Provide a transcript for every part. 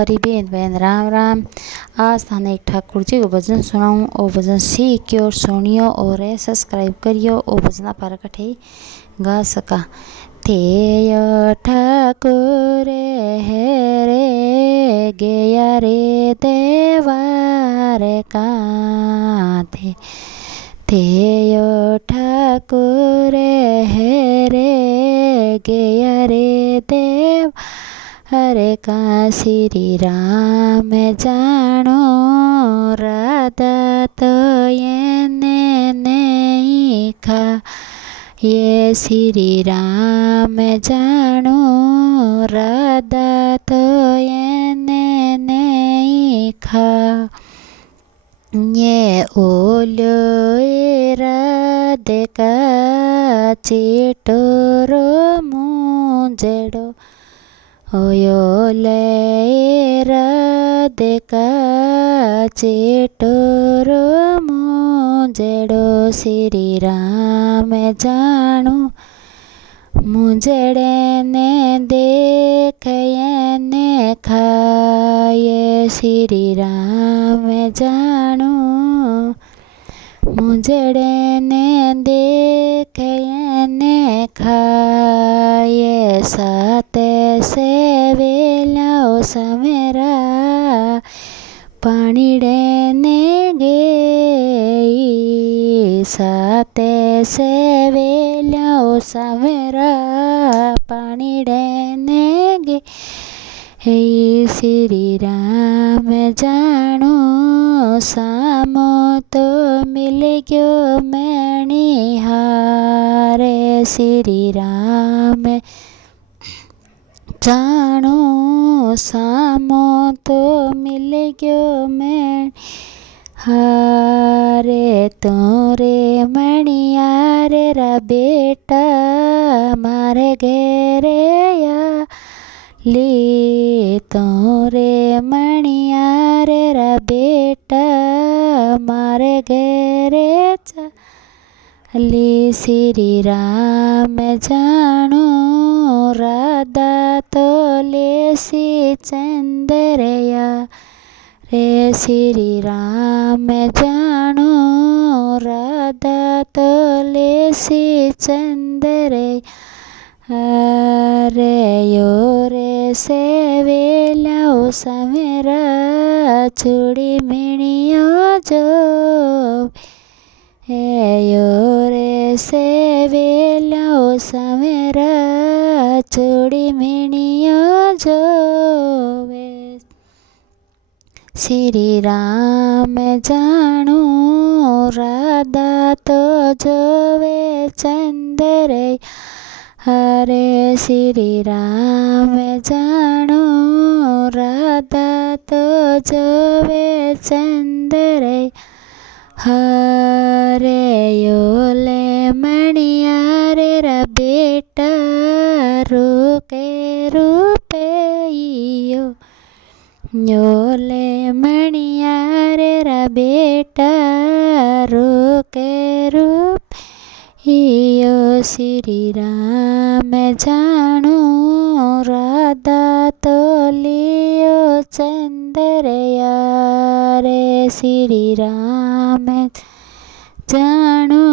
हरी Ben Ben Ram Ram. आज थाने एक ठाकुर जी को भजन सुनाऊँ। और भजन सीखियो और सुनियो और सब्सक्राइब करियो और भजना पर कठे गा सका। थे ठाकुर है रे गया रे देवार का थे ठाकुर है रे गया रे देव हरे का श्री राम जानो राधा तो ये नहीं खा। ये श्री राम जानो राधा तो ये नहीं खा। ये ओलो राधे का चिटोरो मुंजेड़ो ओयोले राधे का चिटोरो मुंजेड़ो श्री राम जानो मुंजेड़े ने देख ने खाए श्री राम जानो मुंजेड़े ने देख ने खाए साते से वेलाओ समेरा पानीड़े ने गई साते से वेलाओ समेरा पानीड़े ने गई। श्री राम जानो सामो तो मिल गयो मैनी हारे श्री राम जानो सामो तो मिल गयो मैं हारे तोरे मणिया रे रा बेटा मारे घेरे या ली तोरे मणिया रे रा बेटा मारे घेरे ली श्री राम जानो राधा तो लेसी चंद्रया रे श्री राम जानो राधा तो लेसी चंद्रया रे यो रे से वेलाओ समेरा चूड़ी मिणियो जो यो रे से वेलाओ समेरा चूड़ी मिणियो जो श्री राम जानो राधा तो जोवे चंद्र हरे श्री राम जानो राधा तो जोवे चंद्र हरे योले मणिया रे रा बेटा रूके रूपेयो योले मणिया रे रा बेटा रूके रूप यो श्री राम जानो राधा तो लियो चंद्रया रे श्री राम जानो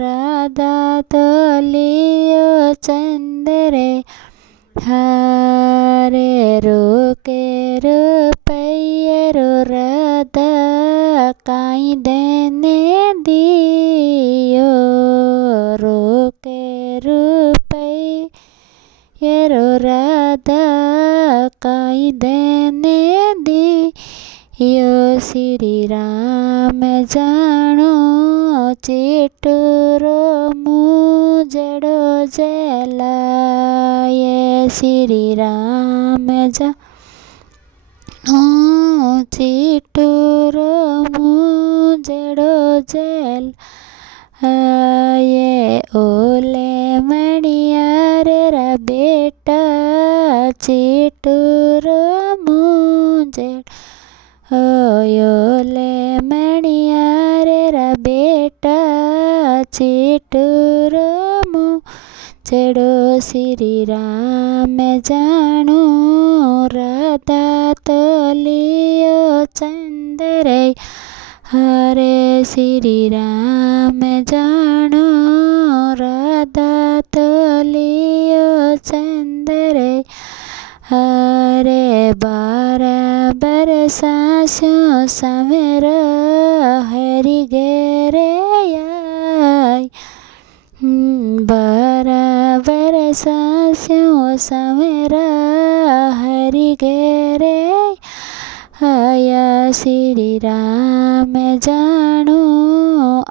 राधा तो लियो चंद्र हरे रोके रुपये रो राधा काई देने दियो रोके रुपये रो राधा काई देने दियो श्री राम जानो चिटूरो मुजड़ो जलाए श्री राम जानो चिटूरो मुजड़ो जलाए ओले मणिया रे रा बेटा चिटूरो मुजड़ ओले मणिया रे रा बेटा चिटूरो मुजड़ो श्री राम जानो राधा राधा तो लियो चंद्र हरे श्री राम जानो राधा तो लियो चंद्र हरे बराबर सासों समेर हरि गेरे आई बराबर सासों समेर हरि गेरे आया श्री राम जानो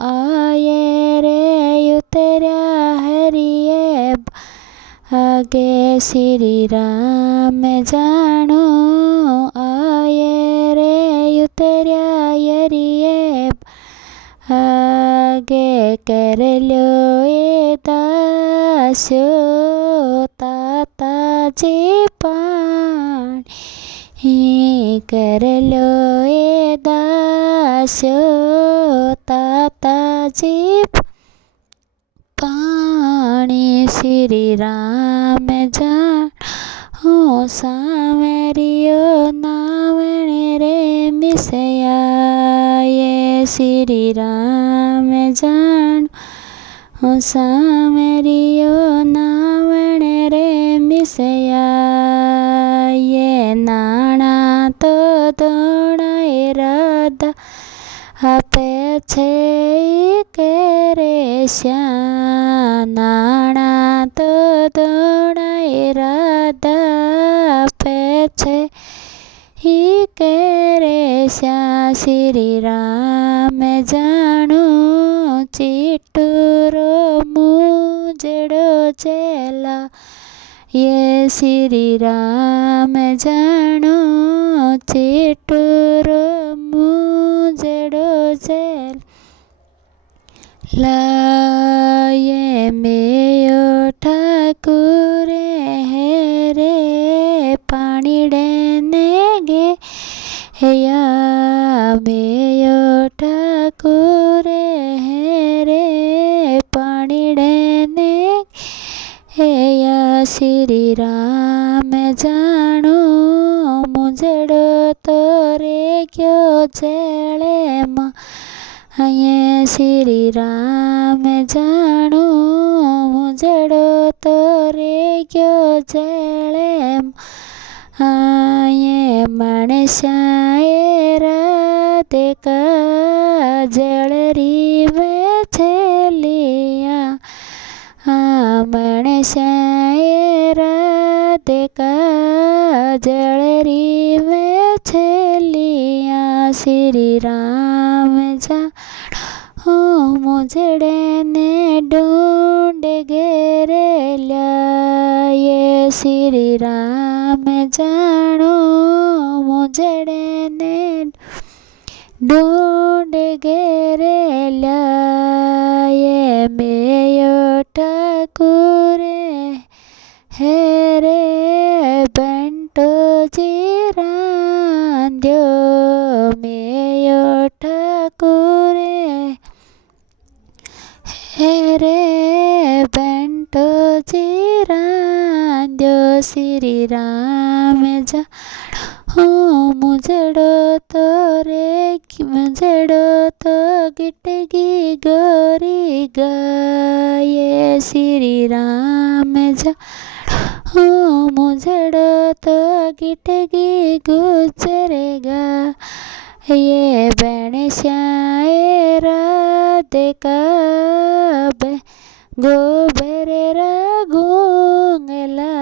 आये रे उतरा हरिये आगे श्री राम जानो आये रे उतरा हरिये आगे कर लो ये दास्यो ताता जी पान ही कर लो ये दास्यो ताता जी पाणी श्री राम जान हो सामरियो नावण रे मिसया ये श्री राम जान हो सामरियो नावण रे मिसया ये नाना तो दोणाए राधा आपे छे करे श्या नाना तो दोणाए राधा आपे छे ही करे श्या श्री राम जानो चिटूरो मुजड़ो चेला ये श्री राम जानो चिटूरो मुजड़ो चेला लाये मेयो ठाकुर है रे पानी डेने गे या मेयो ठाकुर है रे पानी डेने या श्री राम जानो मुझड़ो तोरे क्यों चले माँ ये श्री राम जानो मुझड़ो तोरे क्यों चले ये मणस्याए राधे का जलरी में छलिया मणस्याए राधे का जलरी में छलिया श्री राम जा हो मुझड़े ने ढूंढ घेरे लिया ये श्री राम जानो मुझड़े ने ढूंढ घेरे लिया ये मेयो ठाकुर है रे बंटो जी रांध्यो मेयो ठाकुर है रे बंटो जी रांध्यो श्री राम जा हो मुझड़ो तोरे मुझड़ो तो गिटगी गोरी गाये श्री राम जा हो मुझड़ो तो गिटगी गुजरेगा ये बणस्याए राधे का गोबर गूंगला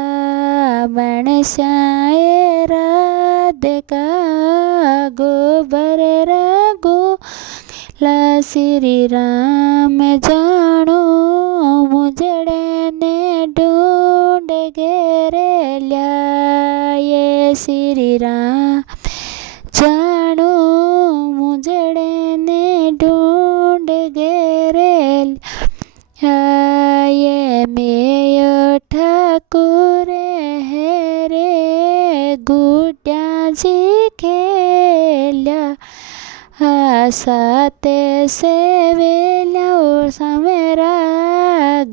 बणस्याए राधे का गोबर गूंगला श्री राम जानो मुझड़े ने ढूंढ घेरे लिया ये श्री राम जानो मुझड़े ने ढूंढ घेरे ये मेयो ठाकुर है रे गुड्या जी खेल्या साते से वेला समेरा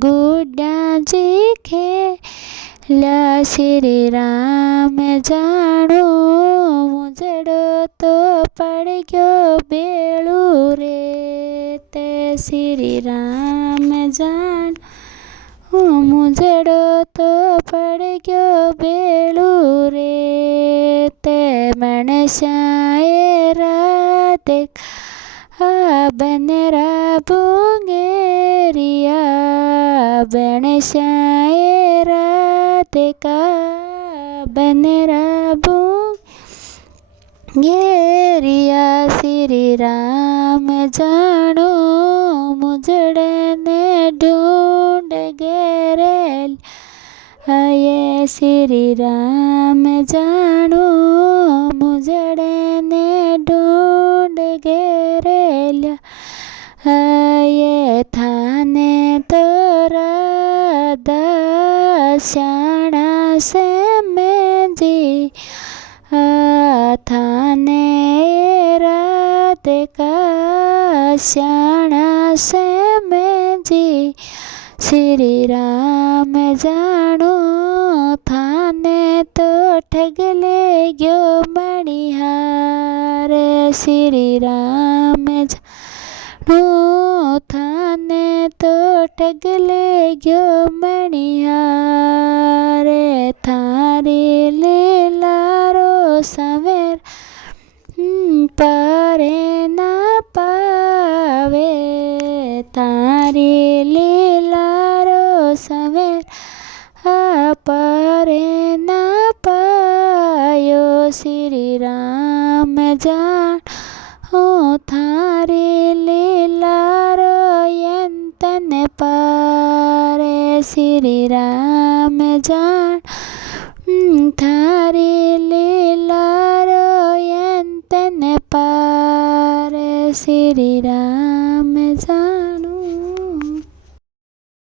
गुड्या जी खेल्या લ્યા શ્રી રામ જાણો મુજડો તો પડી ગયો બેળું રે તે શ્રી રામ જાણો મુજડો તો પડી ગયો બેળું રે તે મણસાએ રાધે બનેરા ભૂંગેરિયા બણસાએ રાધે બનેરા ભૂંગેરિયા શ્રી રામ જાણો મુજડને ઢૂંઢ ઘેરેલ હયે શ્રી રામ જાણો મુજડને ઢૂંઢ ઘેરેલ્યા હયે થાને તો રાધા શ્યાણા સે મેજી થાને રાધે શ્યાણા સે મેજી શ્રી રામ જાણો થાને તો ઠગલે ગયો મણિહાર શ્રી રામ જાણો થાને તો ઠગલે ગયો મણિહાર થારી લીલારો સવેર પારે ના પાવે તારી લીલારો સવેર પારે ના પાયો શ્રી રામ જાણો થારી લીલારો યંતને પારે શ્રી રામ જાણો થારી લીલારો યંતને પારે શ્રી રામ જાણો